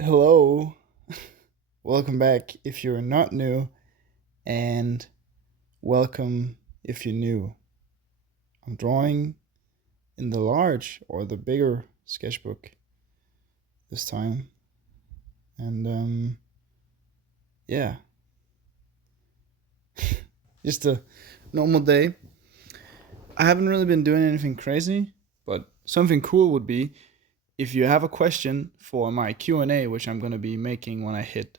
Hello, welcome back if you're not new, and welcome if you're new. I'm drawing in the large or the bigger sketchbook this time, and yeah, just a normal day. I haven't really been doing anything crazy, but something cool would be if you have a question for my Q&A, which I'm going to be making when I hit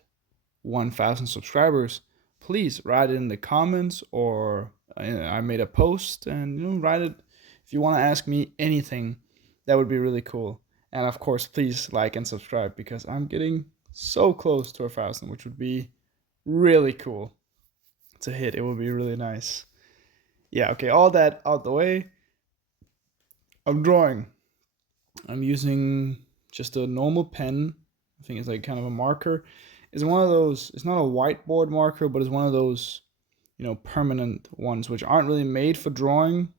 1,000 subscribers, please write it in the comments or I made a post and write it if you want to ask me anything. That would be really cool. And of course, please like and subscribe because I'm getting so close to 1,000, which would be really cool to hit. It would be really nice. Yeah, okay, all that out the way. I'm drawing. I'm using just a normal pen. I think it's like kind of a marker. It's one of those, it's not a whiteboard marker, but it's one of those, permanent ones, which aren't really made for drawing,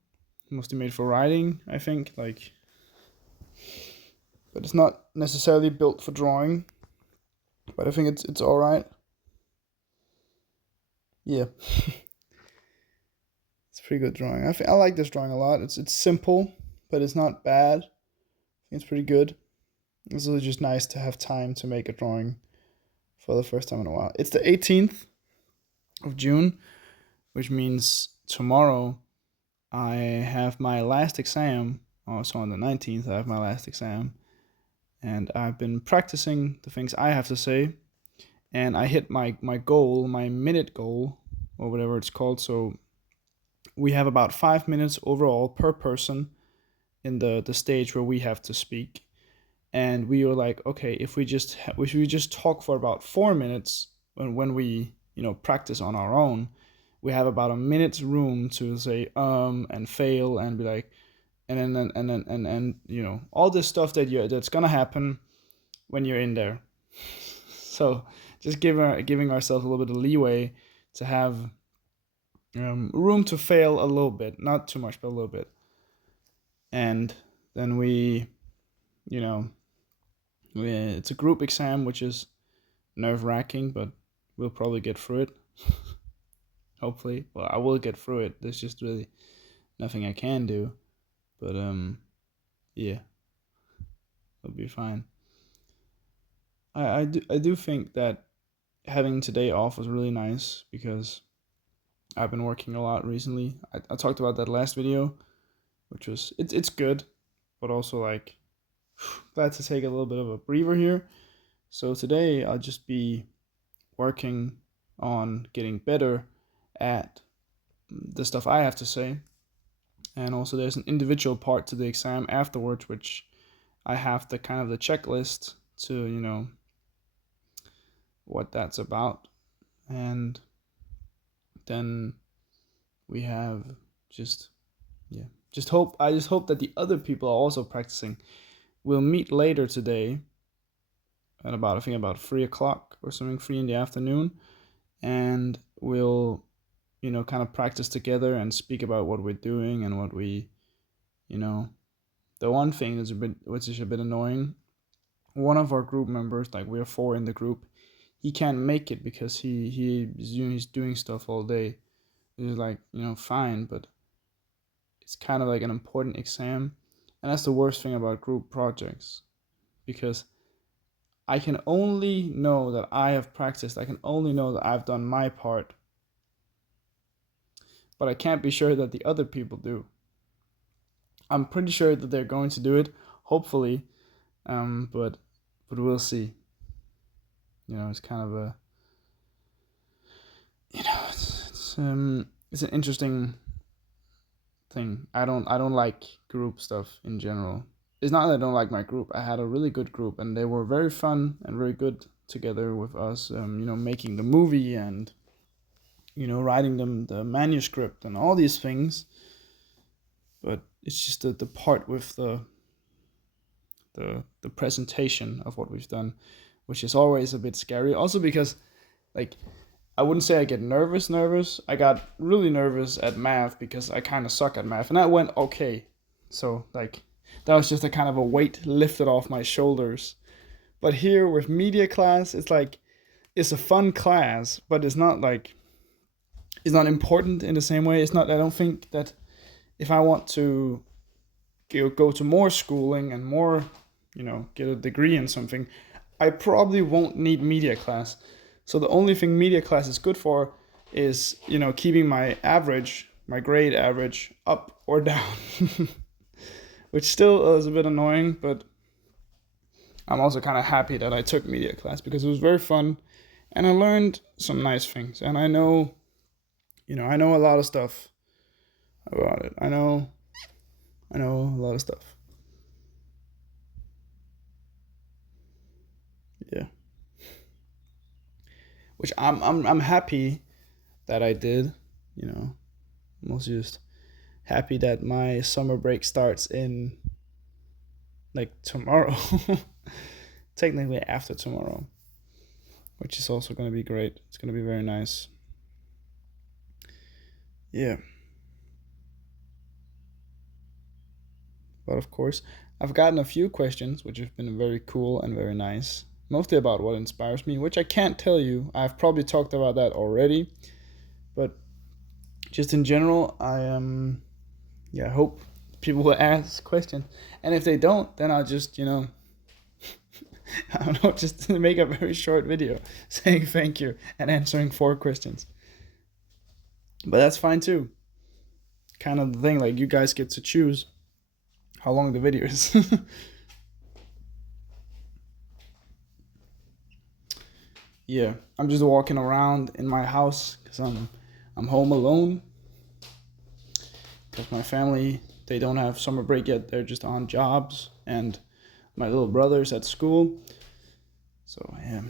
mostly made for writing, I think. But it's not necessarily built for drawing. But I think it's all right. Yeah, it's pretty good drawing. I like this drawing a lot. It's simple, but it's not bad. I think it's pretty good. It's really just nice to have time to make a drawing for the first time in a while. It's the 18th of June, which means tomorrow I have my last exam. Also on the 19th, I have my last exam. And I've been practicing the things I have to say. And I hit my goal, my minute goal, or whatever it's called. So we have about 5 minutes overall per person in the stage where we have to speak. And we were like, okay, if we just talk for about 4 minutes when we practice on our own, we have about a minute's room to say and fail and be like, and all this stuff that's gonna happen when you're in there. So just giving ourselves a little bit of leeway to have room to fail a little bit, not too much, but a little bit. And then you know, it's a group exam, which is nerve wracking, but we'll probably get through it. Hopefully, well, I will get through it. There's just really nothing I can do, but yeah, it'll be fine. I do think that having today off was really nice because I've been working a lot recently. I talked about that last video, which was it's good, but also like glad to take a little bit of a breather here. So today I'll just be working on getting better at the stuff I have to say. And also there's an individual part to the exam afterwards, which I have the kind of the checklist to, what that's about. And then we have just yeah. I just hope that the other people are also practicing. We'll meet later today at about I think about 3 o'clock or something, 3 in the afternoon, and we'll kind of practice together and speak about what we're doing and what we you know the one thing that's which is a bit annoying. One of our group members, like we're four in the group, he can't make it because he's doing stuff all day. It's like fine, but it's kind of like an important exam, and that's the worst thing about group projects because I can only know that I have practiced. I can only know that I've done my part, but I can't be sure that the other people do. I'm pretty sure that they're going to do it, hopefully, but we'll see. It's kind of a it's an interesting thing. I don't like group stuff in general. It's not that I don't like my group. I had a really good group, and they were very fun and very good together with us. Making the movie and writing them the manuscript and all these things. But it's just the part with the presentation of what we've done, which is always a bit scary. Also because like I wouldn't say I get nervous. I got really nervous at math because I kind of suck at math, and that went okay. So like that was just a kind of a weight lifted off my shoulders. But here with media class, it's like it's a fun class, but it's not like it's not important in the same way. It's not. I don't think that if I want to go to more schooling and more, get a degree in something, I probably won't need media class. So the only thing media class is good for is, keeping my average, my grade average up or down, which still is a bit annoying, but I'm also kind of happy that I took media class because it was very fun and I learned some nice things. And I know, I know a lot of stuff about it. I know a lot of stuff. Yeah. Which I'm happy that I did, I'm also just happy that my summer break starts in like tomorrow. Technically after tomorrow, which is also going to be great. It's going to be very nice. Yeah. But of course, I've gotten a few questions which have been very cool and very nice. Mostly about what inspires me, which I can't tell you. I've probably talked about that already. But just in general, I hope people will ask questions. And if they don't, then I'll just, I don't know, just make a very short video saying thank you and answering 4 questions. But that's fine too. Kind of the thing, like you guys get to choose how long the video is. Yeah, I'm just walking around in my house because I'm home alone. Because my family, they don't have summer break yet. They're just on jobs, and my little brother's at school. So yeah.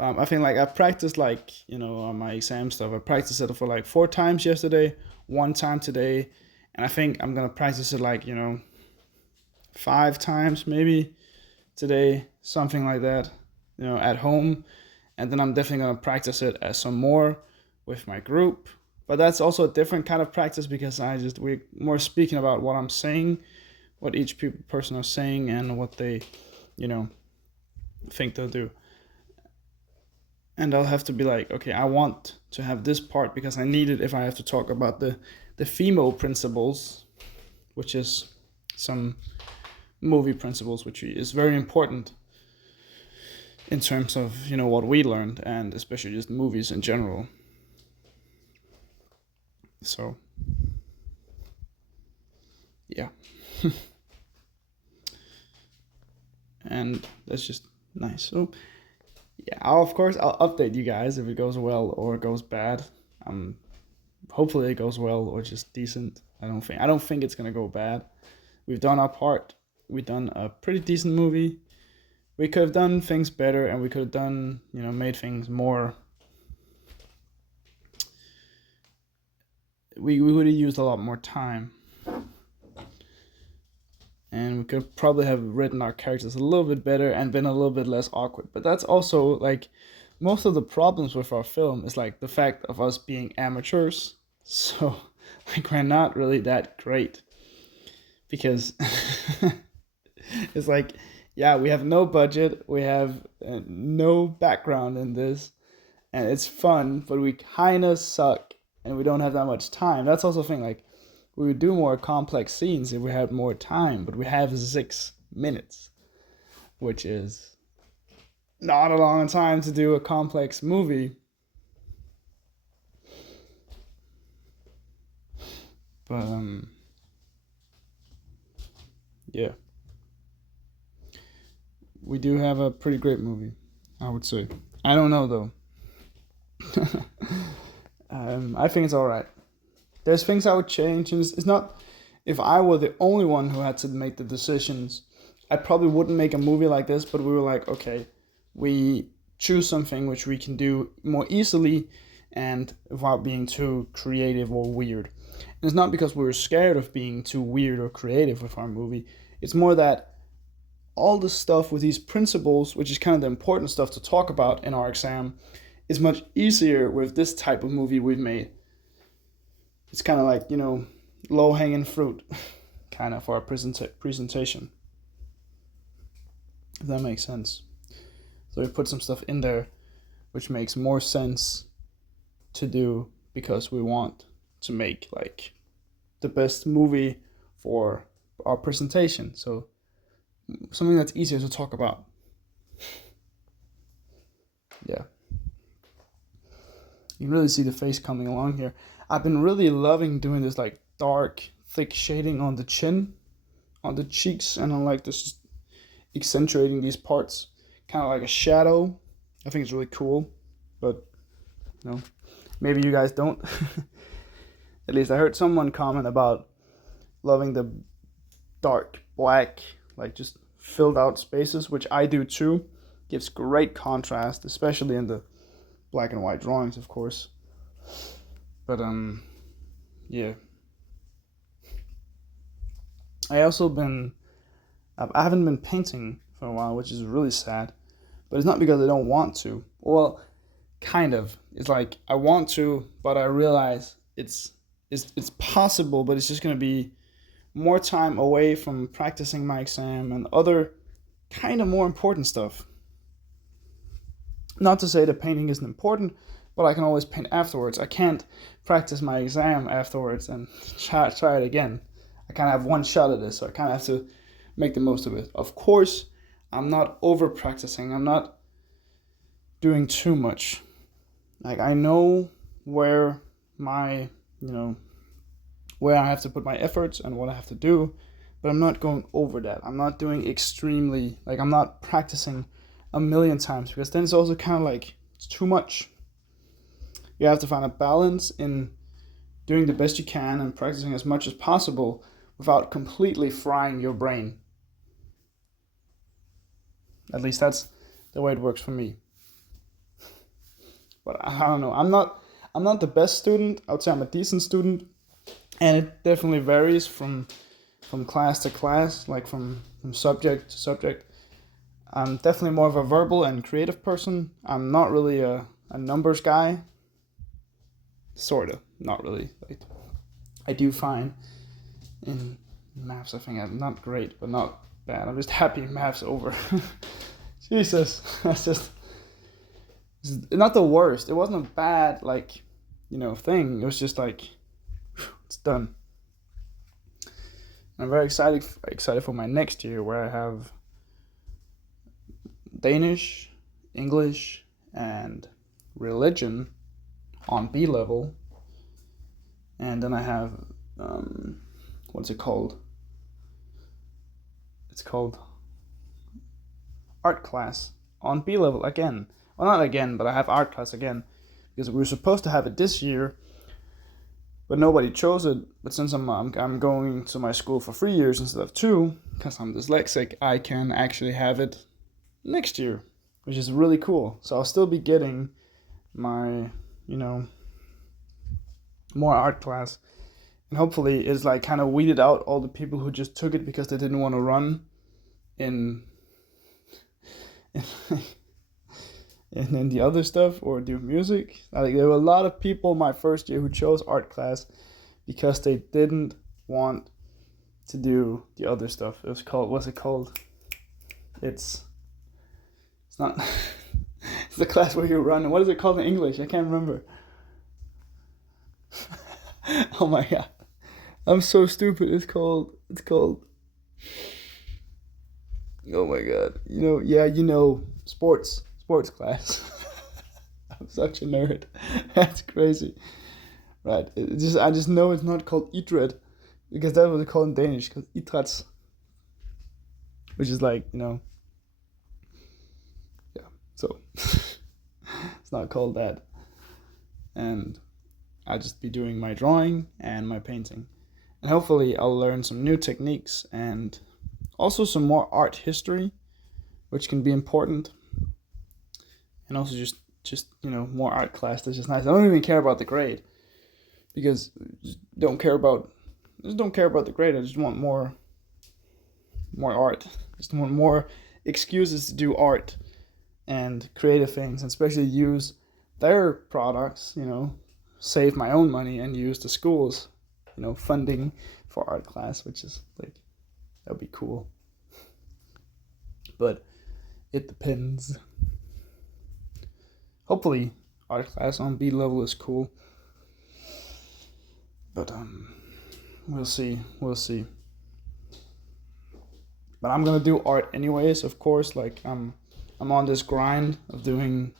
I think like I practiced like on my exam stuff. I practiced it for like 4 times yesterday, 1 time today, and I think I'm gonna practice it like 5 times maybe today, something like that, at home, and then I'm definitely gonna practice it as some more with my group. But that's also a different kind of practice because we're more speaking about what I'm saying, what each person is saying, and what they, think they'll do. And I'll have to be like, okay, I want to have this part because I need it if I have to talk about the FEMO principles, which is some movie principles, which is very important in terms of what we learned, and especially just movies in general. So yeah. And that's just nice. So yeah, I'll update you guys if it goes well or it goes bad. Hopefully it goes well or just decent. I don't think it's gonna go bad. We've done our part. We've done a pretty decent movie. We could have done things better, and we could have done made things more. We would have used a lot more time, and we could probably have written our characters a little bit better and been a little bit less awkward. But that's also like most of the problems with our film is like the fact of us being amateurs. So like we're not really that great because it's like, yeah, we have no budget, we have no background in this, and it's fun, but we kind of suck and we don't have that much time. That's also the thing, like we would do more complex scenes if we had more time, but we have 6 minutes, which is not a long time to do a complex movie. But yeah, we do have a pretty great movie, I would say. I don't know though. I think it's all right. There's things I would change, and it's not. If I were the only one who had to make the decisions, I probably wouldn't make a movie like this. But we were like, okay, we choose something which we can do more easily, and without being too creative or weird. And it's not because we were scared of being too weird or creative with our movie. It's more that all the stuff with these principles, which is kind of the important stuff to talk about in our exam, is much easier with this type of movie we've made. It's kind of like, low-hanging fruit, kind of, for our presentation. if that makes sense. So we put some stuff in there which makes more sense to do because we want to make like the best movie for our presentation. So something that's easier to talk about. Yeah. You can really see the face coming along here. I've been really loving doing this like dark, thick shading on the chin, on the cheeks, and on like this accentuating these parts, kind of like a shadow. I think it's really cool, but you know, maybe you guys don't. At least I heard someone comment about loving the dark black, like just filled out spaces, which I do too. Gives great contrast, especially in the black and white drawings, of course. But yeah. I haven't been painting for a while, which is really sad. But it's not because I don't want to. Well, kind of. It's like I want to, but I realize it's possible, but it's just gonna be more time away from practicing my exam and other kind of more important stuff. Not to say that painting isn't important, but I can always paint afterwards. I can't practice my exam afterwards and try it again. I kind of have one shot at this, so I kind of have to make the most of it. Of course, I'm not over practicing. I'm not doing too much. Like I know where my, where I have to put my efforts and what I have to do, but I'm not going over that. I'm not doing extremely, like I'm not practicing a million times because then it's also kind of like it's too much. You have to find a balance in doing the best you can and practicing as much as possible without completely frying your brain. At least that's the way it works for me. But I don't know. I'm not the best student. I would say I'm a decent student, and it definitely varies from class to class, like from subject to subject. I'm definitely more of a verbal and creative person. I'm not really a numbers guy. Sorta, not really. Like, I do fine in maths. I think I'm not great, but not bad. I'm just happy maths over. Jesus, that's just not the worst. It wasn't a bad thing. It was just like it's done. I'm very excited for my next year where I have Danish, English, and religion on B level, and then I have what's it called? It's called art class on B level again. Well, not again, but I have art class again because we were supposed to have it this year, but nobody chose it. But since I'm going to my school for 3 years instead of 2, because I'm dyslexic, I can actually have it next year, which is really cool. So I'll still be getting my, more art class. And hopefully it's like kind of weeded out all the people who just took it because they didn't want to run in the other stuff or do music. Like there were a lot of people my first year who chose art class because they didn't want to do the other stuff. It was called, what's it called? It's not it's the class where you run. What is it called in English? I can't remember. Oh my god. I'm so stupid. It's called oh my god. Sports class. I'm such a nerd. That's crazy. Right. I just know it's not called idræt because that's what it's called in Danish, because idræts, which is like, yeah. So it's not called that. And I'll just be doing my drawing and my painting. And hopefully I'll learn some new techniques and also some more art history, which can be important. And also just more art class. That's just nice. I don't even care about the grade because I just don't care about the grade. I just want more art. I just want more excuses to do art and creative things, and especially use their products, save my own money and use the school's, funding for art class, which is like, that would be cool. But it depends. Hopefully art class on B level is cool. But we'll see. But I'm gonna do art anyways, of course. Like I'm on this grind of doing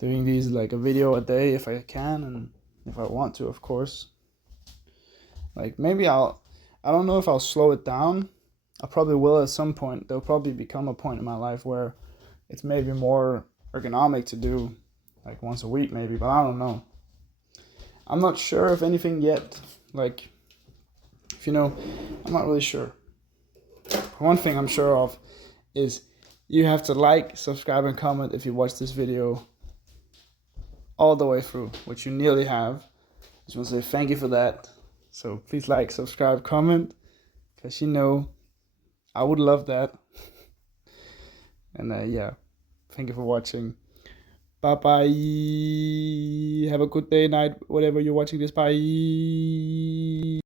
these like a video a day if I can and if I want to, of course. Like maybe I don't know if I'll slow it down. I probably will at some point. There'll probably become a point in my life where it's maybe more ergonomic to do like once a week maybe, but I don't know. I'm not sure of anything yet. Like, if you know, I'm not really sure. One thing I'm sure of is you have to like, subscribe, and comment if you watch this video all the way through, which you nearly have. Just want to say thank you for that. So please like, subscribe, comment, because you know I would love that. And yeah, thank you for watching. Bye bye. Have a good day, night, whatever you're watching this. Bye.